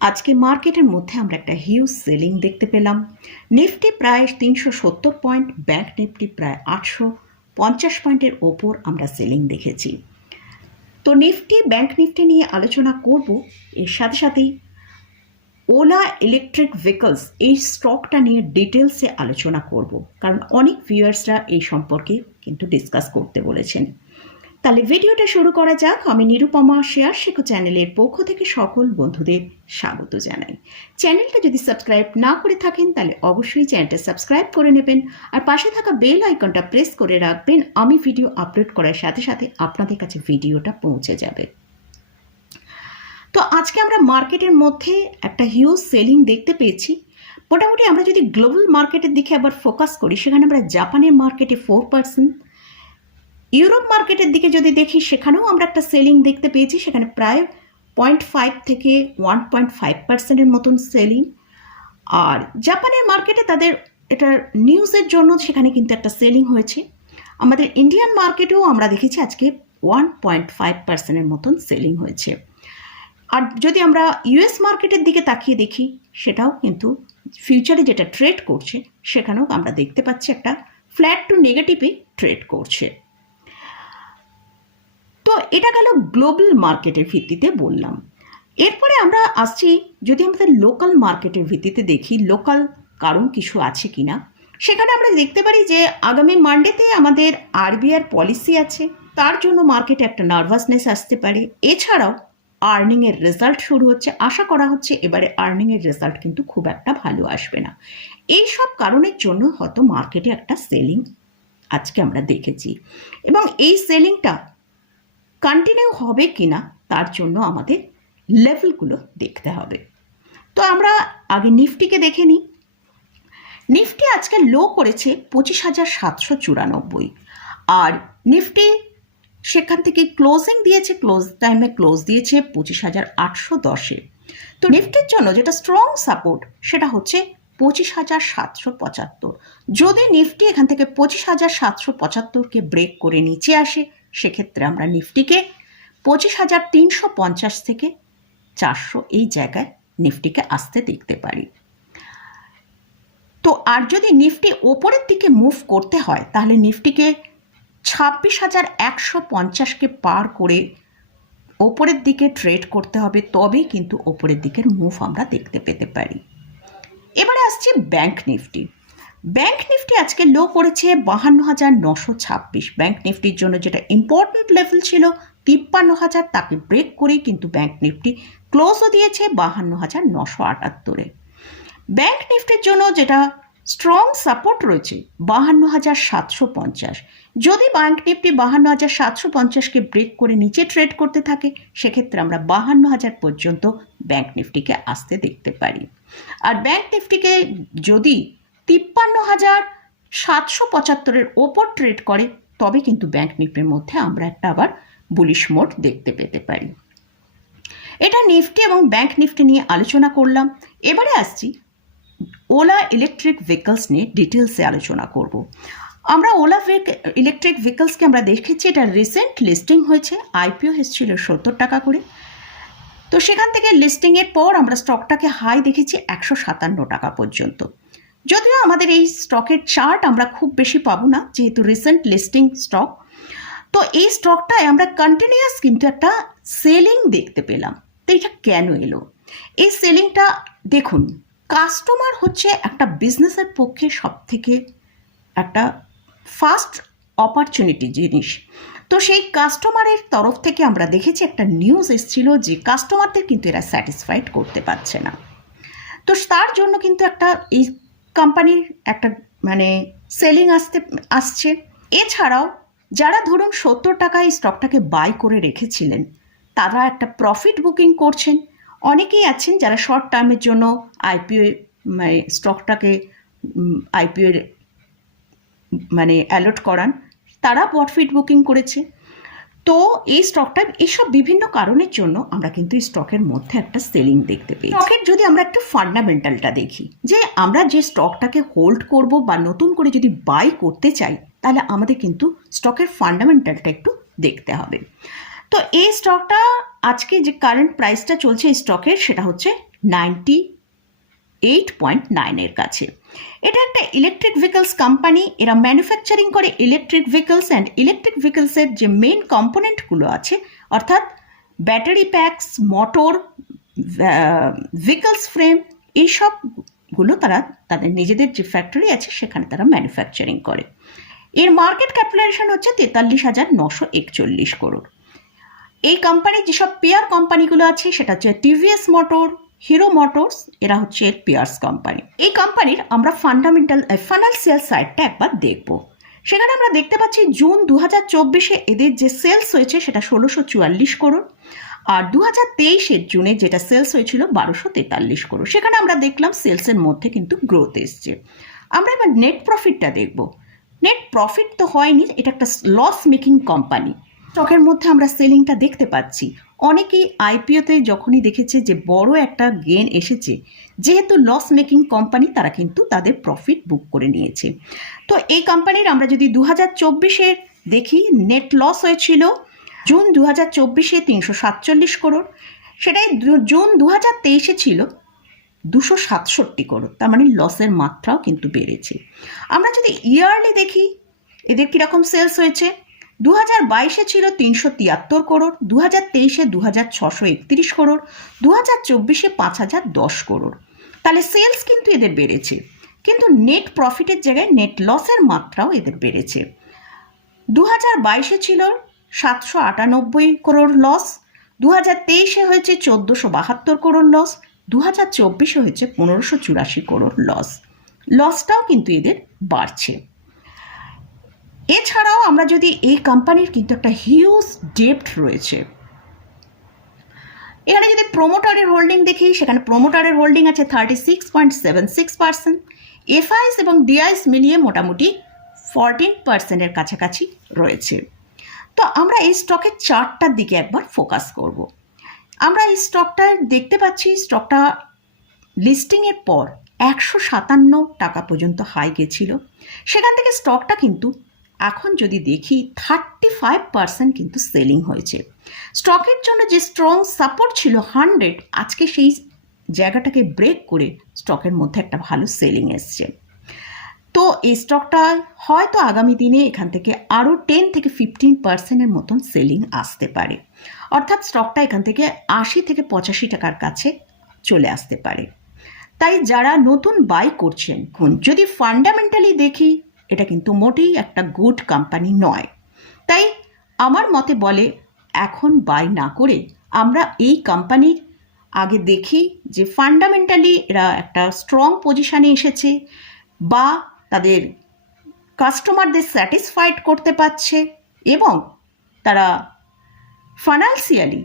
আজকে মার্কেটের মধ্যে আমরা একটা হিউজ সেলিং দেখতে পেলাম। নিফটি প্রায় তিনশো সত্তর পয়েন্ট ব্যাঙ্ক নিফটি প্রায় আটশো পঞ্চাশ পয়েন্টের ওপর আমরা সেলিং দেখেছি। তো নিফটি ব্যাঙ্ক নিফটি নিয়ে আলোচনা করব। এর সাথে সাথেই ওলা ইলেকট্রিক ভেহিকলস এই স্টকটা নিয়ে ডিটেলসে আলোচনা করব। কারণ অনেক ভিউয়ার্সরা এই সম্পর্কে কিন্তু ডিসকাস করতে বলেছেন। তাহলে ভিডিওটা শুরু করা যাক। আমি নিরুপমা শেয়ার শেখো চ্যানেলের পক্ষ থেকে সকল বন্ধুদের স্বাগত জানাই। চ্যানেলটা যদি সাবস্ক্রাইব না করে থাকেন, তাহলে অবশ্যই চ্যানেলটা সাবস্ক্রাইব করে নেবেন। আর পাশে থাকা বেল আইকনটা প্রেস করে রাখবেন। আমি ভিডিও আপলোড করার সাথে সাথে আপনাদের কাছে ভিডিওটা পৌঁছে যাবে। তো আজকে আমরা মার্কেটের মধ্যে একটা হিউজ সেলিং দেখতে পেয়েছি। মোটামুটি আমরা যদি গ্লোবাল মার্কেটের দিকে আবার ফোকাস করি, সেখানে আমরা জাপানের মার্কেটে ফোর পার্সেন্ট ইউরোপ মার্কেটের দিকে যদি দেখি, সেখানেও আমরা একটা সেলিং দেখতে পেয়েছি। সেখানে প্রায় পয়েন্ট ফাইভ থেকে ওয়ান পয়েন্ট ফাইভ পার্সেন্টের মতন সেলিং। আর জাপানের মার্কেটে তাদের এটার নিউজের জন্য সেখানে কিন্তু একটা সেলিং হয়েছে। আমাদের ইন্ডিয়ান মার্কেটেও আমরা দেখেছি আজকে ওয়ান পয়েন্ট ফাইভ পার্সেন্টের মতন সেলিং হয়েছে। আর যদি আমরা ইউএস মার্কেটের দিকে তাকিয়ে দেখি, সেটাও কিন্তু ফিউচারে যেটা ট্রেড করছে, সেখানেও আমরা দেখতে পাচ্ছি একটা ফ্ল্যাট টু নেগেটিভে ট্রেড করছে। তো এটা গেল গ্লোবাল মার্কেটের ভিত্তিতে বললাম। এরপরে আমরা আসছি, যদি আমাদের লোকাল মার্কেটের ভিত্তিতে দেখি লোকাল কারণ কিছু আছে কি না সেখানে আমরা দেখতে পারি যে আগামী মানডেতে আমাদের আরবিআর পলিসি আছে। তার জন্য মার্কেটে একটা নার্ভাসনেস আসতে পারে। এছাড়াও আর্নিংয়ের রেজাল্ট শুরু হচ্ছে। আশা করা হচ্ছে এবারে আর্নিংয়ের রেজাল্ট কিন্তু খুব একটা ভালো আসবে না। এই সব কারণের জন্য হয়তো মার্কেটে একটা সেলিং আজকে আমরা দেখেছি। এবং এই সেলিংটা কন্টিনিউ হবে কি না তার জন্য আমাদের লেভেলগুলো দেখতে হবে। তো আমরা আগে নিফটিকে দেখে নিই। নিফটি আজকে লো করেছে পঁচিশ হাজার সাতশো চুরানব্বই। আর নিফটি সেখান থেকে ক্লোজিং দিয়েছে ক্লোজ টাইমে ক্লোজ দিয়েছে পঁচিশ হাজার আটশো দশে। তো নিফটির জন্য যেটা স্ট্রং সাপোর্ট সেটা হচ্ছে পঁচিশ হাজার সাতশো পঁচাত্তর। যদি নিফটি এখান থেকে পঁচিশ হাজার সাতশো পঁচাত্তরকে ব্রেক করে নিচে আসে সেক্ষেত্রে আমরা নিফটিকে পঁচিশ হাজার তিনশো পঞ্চাশ থেকে চারশো এই জায়গায় নিফটিকে আসতে দেখতে পারি। তো আর যদি নিফটি ওপরের দিকে মুভ করতে হয়, তাহলে নিফটিকে ছাব্বিশ হাজার একশো পঞ্চাশকে পার করে ওপরের দিকে ট্রেড করতে হবে, তবেই কিন্তু ওপরের দিকের মুভ আমরা দেখতে পেতে পারি। এবারে আসছে ব্যাংক নিফটি। ব্যাংক নিফটি আজকে লো করেছে বাহান্ন হাজার নশো ছাব্বিশ। ব্যাংক নিফটির জন্য যেটা ইম্পর্ট্যান্ট লেভেল ছিল তিপ্পান্ন হাজার তাকে ব্রেক করে কিন্তু ব্যাংক নিফটি ক্লোজও দিয়েছে বাহান্ন হাজার নশো আটাত্তরে। ব্যাংক নিফটির জন্য যেটা স্ট্রং সাপোর্ট রয়েছে বাহান্ন হাজার সাতশো পঞ্চাশ। যদি ব্যাংক নিফটি বাহান্ন হাজার সাতশো পঞ্চাশকে ব্রেক করে নিচে ট্রেড করতে থাকে, সেক্ষেত্রে আমরা বাহান্ন হাজার পর্যন্ত ব্যাংক নিফটিকে আসতে দেখতে পারি। আর ব্যাংক নিফটিকে যদি তিপ্পান্ন হাজার সাতশো পঁচাত্তরের ওপর ট্রেড করে, তবে কিন্তু ব্যাংক নিফটির মধ্যে আমরা একটা আবার বুলিশ মোড দেখতে পেতে পারি। এটা নিফটি এবং ব্যাংক নিফটি নিয়ে আলোচনা করলাম। এবারে আসছি ওলা ইলেকট্রিক ভেহিকলস নিয়ে ডিটেলসে আলোচনা করব। আমরা ওলা ইলেকট্রিক ভেহিকলসকে আমরা দেখেছি, এটা রিসেন্ট লিস্টিং হয়েছে আইপিও এসেছিল সত্তর টাকা করে। তো সেখান থেকে লিস্টিংয়ের পর আমরা স্টকটাকে হাই দেখেছি একশো সাতান্ন টাকা পর্যন্ত। যদিও আমাদের এই স্টকের চার্ট আমরা খুব বেশি পাবো না, যেহেতু রিসেন্ট লিস্টিং স্টক তো এই স্টকটায় আমরা কন্টিনিউয়াস কিন্তু একটা সেলিং দেখতে পেলাম। তো এটা কেন এলো? এই সেলিংটা দেখুন কাস্টমার হচ্ছে একটা বিজনেসের পক্ষে সব থেকে একটা ফার্স্ট অপরচুনিটি জিনিস। তো সেই কাস্টমারের তরফ থেকে আমরা দেখেছি একটা নিউজ এসেছিল যে কাস্টমারদের কিন্তু এরা স্যাটিসফাইড করতে পারছে না। তো তার জন্য কিন্তু একটা এই কোম্পানির একটা মানে সেলিং আসতে, আসছে। এছাড়াও যারা ধরুন সত্তর টাকায় স্টকটাকে বাই করে রেখেছিলেন, তারা একটা প্রফিট বুকিং করছেন। অনেকেই আছেন যারা শর্ট টার্মের জন্য আইপিও মানে স্টকটাকে আইপিওর মানে অ্যালট করান, তারা প্রফিট বুকিং করেছে। তো এই স্টকটা এইসব বিভিন্ন কারণের জন্য আমরা কিন্তু এই স্টকের মধ্যে একটা সেলিং দেখতে পেয়েছি। স্টকের যদি আমরা একটু ফান্ডামেন্টালটা দেখি, যে আমরা যে স্টকটাকে হোল্ড করব বা নতুন করে যদি বাই করতে চাই, তাহলে আমাদের কিন্তু স্টকের ফান্ডামেন্টালটা একটু দেখতে হবে। তো এই স্টকটা আজকে যে কারেন্ট প্রাইসটা চলছে এই স্টকের সেটা হচ্ছে নাইনটি এইট পয়েন্ট নাইনের কাছে। এটা একটা ইলেকট্রিক ভেহিকলস কোম্পানি এরা ম্যানুফ্যাকচারিং করে ইলেকট্রিক ভেহিকলস অ্যান্ড ইলেকট্রিক ভেহিকলসের যে মেন কম্পোনেন্টগুলো আছে, অর্থাৎ battery packs motor vehicles frame এইসবগুলো তারা তাদের নিজেদের যে ফ্যাক্টরি আছে, সেখানে তারা ম্যানুফ্যাকচারিং করে। এর মার্কেট ক্যাপিটালাইজেশন হচ্ছে তেতাল্লিশ হাজার নশো একচল্লিশ করোড়। এই কোম্পানির যেসব পেয়ার কোম্পানিগুলো আছে, সেটা হচ্ছে টিভিএস মোটর হিরো মোটরস এরা হচ্ছে এর পেয়ার্স কোম্পানি এই কোম্পানির আমরা ফান্ডামেন্টাল ফাইন্যান্সিয়াল সাইডটা একবার দেখব। সেখানে আমরা দেখতে পাচ্ছি জুন দু হাজার চব্বিশে এদের যে সেলস হয়েছে সেটা ষোলোশো চুয়াল্লিশ করোড় আর দু হাজার তেইশের জুনে যেটা সেলস হয়েছিল বারোশো তেতাল্লিশ করোড় সেখানে আমরা দেখলাম সেলসের মধ্যে কিন্তু গ্রোথ এসছে। আমরা এবার নেট প্রফিটটা দেখব। নেট প্রফিট তো হয়নি, এটা একটা লস মেকিং কোম্পানি স্টকের মধ্যে আমরা সেলিংটা দেখতে পাচ্ছি। অনেকেই আইপিওতে যখনই দেখেছে যে বড় একটা গেন এসেছে, যেহেতু লস মেকিং কোম্পানি তারা কিন্তু তাদের প্রফিট বুক করে নিয়েছে। তো এই কোম্পানির আমরা যদি দু হাজার চব্বিশের দেখি নেট লস হয়েছিল জুন দু হাজার চব্বিশে তিনশো সাতচল্লিশ করোড় সেটাই জুন দু হাজার তেইশে ছিল দুশো সাতষট্টি করোড় তার মানে লসের মাত্রাও কিন্তু বেড়েছে। আমরা যদি ইয়ারলি দেখি, এদের কীরকম সেলস হয়েছে? দু হাজার বাইশে ছিল তিনশো তিয়াত্তর করোড় দু হাজার তেইশে দু হাজার ছশো একত্রিশ করোড় দু হাজার চব্বিশে পাঁচ হাজার দশ করোড়। তাহলে সেলস কিন্তু এদের বেড়েছে, কিন্তু নেট প্রফিটের জায়গায় নেট লসের মাত্রাও এদের বেড়েছে। দু হাজার বাইশে ছিল সাতশো আটানব্বই করোড় লস দু হাজার তেইশে হয়েছে চোদ্দোশো বাহাত্তর করোড় লস দু হাজার চব্বিশে হয়েছে পনেরোশো চুরাশি করোড় লস লসটাও কিন্তু এদের বাড়ছে। এছাড়াও আমরা যদি এই কোম্পানির কিন্তু একটা হিউজ ডেপ্ট রয়েছে। এখানে যদি প্রোমোটারের হোল্ডিং দেখি, সেখানে প্রোমোটারের হোল্ডিং আছে thirty six point seven six percent FIIs এবং ডিআইস মিলিয়ে মোটামুটি ফরটিন পার্সেন্টের কাছাকাছি রয়েছে। তো আমরা এই স্টকের চার্টটার দিকে একবার ফোকাস করব। আমরা এই স্টকটা দেখতে পাচ্ছি স্টকটা লিস্টিংয়ের পর একশো সাতান্ন টাকা পর্যন্ত হাই গেছিল। সেখান থেকে স্টকটা কিন্তু এখন যদি দেখি থার্টি ফাইভ পার্সেন্ট কিন্তু সেলিং হয়েছে। স্টকের জন্য যে স্ট্রং সাপোর্ট ছিল হান্ড্রেড আজকে সেই জায়গাটাকে ব্রেক করে স্টকের মধ্যে একটা ভালো সেলিং এসছে। তো এই স্টকটা হয়তো আগামী দিনে এখান থেকে আরও টেন থেকে ফিফটিন পার্সেন্টের মতন সেলিং আসতে পারে। অর্থাৎ স্টকটা এখান থেকে আশি থেকে পঁচাশি টাকার কাছে চলে আসতে পারে। তাই যারা নতুন বাই করছেন, যদি ফান্ডামেন্টালি দেখি এটা কিন্তু মোটেই একটা গুড কোম্পানি নয়। তাই আমার মতে বলে, এখন বাই না করে আমরা এই কোম্পানির আগে দেখি যে ফান্ডামেন্টালি এরা একটা স্ট্রং পজিশানে এসেছে বা তাদের কাস্টমারদের স্যাটিসফাইড করতে পারছে এবং তারা ফাইন্যান্সিয়ালি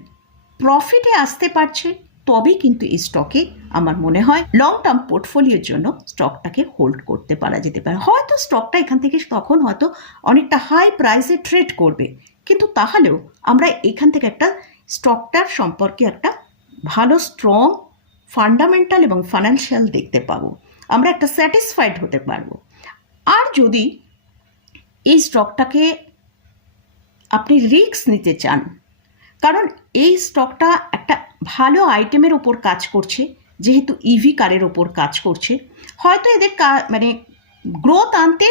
প্রফিটে আসতে পারছে। তবেই কিন্তু এই স্টকে আমার মনে হয় লং টার্ম পোর্টফোলিওর জন্য স্টকটাকে হোল্ড করতে পারা যেতে পারে। হয়তো স্টকটা এখান থেকে তখন হয়তো অনেকটা হাই প্রাইসে ট্রেড করবে। কিন্তু তাহলেও আমরা এখান থেকে একটা স্টকটার সম্পর্কে একটা ভালো স্ট্রং ফান্ডামেন্টাল এবং ফাইন্যান্সিয়াল দেখতে পাবো। আমরা একটা স্যাটিসফাইড হতে পারব। আর যদি এই স্টকটাকে আপনি রিস্ক নিতে চান কারণ এই স্টকটা একটা ভালো আইটেমের ওপর কাজ করছে, যেহেতু ইভি কারের ওপর কাজ করছে। হয়তো এদের মানে গ্রোথ আনতে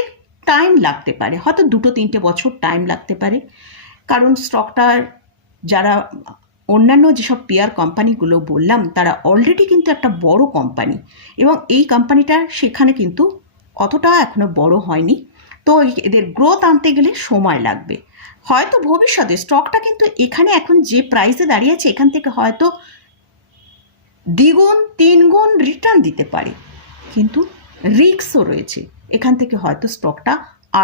টাইম লাগতে পারে, হয়তো দুটো তিনটে বছর টাইম লাগতে পারে। কারণ স্টকটার যারা অন্যান্য যেসব পেয়ার কোম্পানিগুলো বললাম, তারা অলরেডি কিন্তু একটা বড় কোম্পানি এবং এই কোম্পানিটা সেখানে কিন্তু অতটা এখনও বড় হয়নি। তো এদের গ্রোথ আনতে গেলে সময় লাগবে। হয়তো ভবিষ্যতে স্টকটা কিন্তু এখানে এখন যে প্রাইসে দাঁড়িয়ে আছে, এখান থেকে হয়তো দ্বিগুণ, তিনগুণ রিটার্ন দিতে পারে। কিন্তু রিক্সও রয়েছে। এখান থেকে হয়তো স্টকটা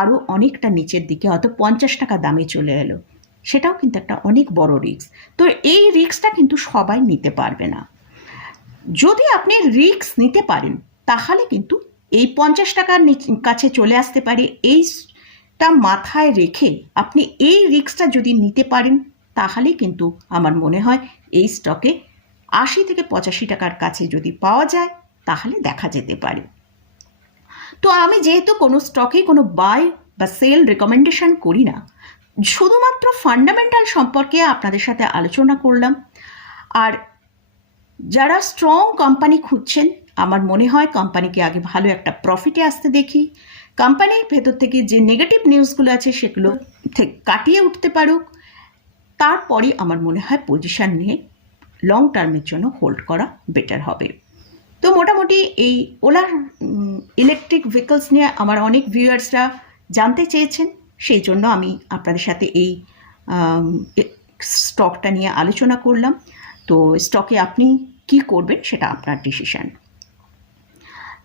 আরও অনেকটা নিচের দিকে, হয়তো পঞ্চাশ টাকা দামে চলে এলো। সেটাও কিন্তু একটা অনেক বড় রিস্ক তো এই রিস্কটা কিন্তু সবাই নিতে পারবে না। যদি আপনি রিস্ক নিতে পারেন, তাহলে কিন্তু এই পঞ্চাশ টাকার কাছে চলে আসতে পারে এইটা মাথায় রেখে আপনি এই রিস্কটা যদি নিতে পারেন তাহলে কিন্তু আমার মনে হয় এই স্টকে আশি থেকে পঁচাশি টাকার কাছে যদি পাওয়া যায়, তাহলে দেখা যেতে পারে। তো আমি যেহেতু কোনো স্টকে কোনো বাই বা সেল রেকমেন্ডেশন করি না, শুধুমাত্র ফান্ডামেন্টাল সম্পর্কে আপনাদের সাথে আলোচনা করলাম। আর যারা স্ট্রং কোম্পানি খুঁজছেন, আমার মনে হয় কোম্পানিকে আগে ভালো একটা প্রফিটে আসতে দেখি। কোম্পানির ভেতর থেকে যে নেগেটিভ নিউজগুলো আছে সেগুলো থেকে কাটিয়ে উঠতে পারুক। তারপরে আমার মনে হয় পজিশন নিয়ে লং টার্মের জন্য হোল্ড করা বেটার হবে। তো মোটামুটি এই ওলার ইলেকট্রিক ভেহিকলস নিয়ে আমার অনেক ভিউয়ার্সরা জানতে চেয়েছেন। সেই জন্য আমি আপনাদের সাথে এই স্টকটা নিয়ে আলোচনা করলাম। তো স্টকে আপনি কি করবেন সেটা আপনার ডিসিশন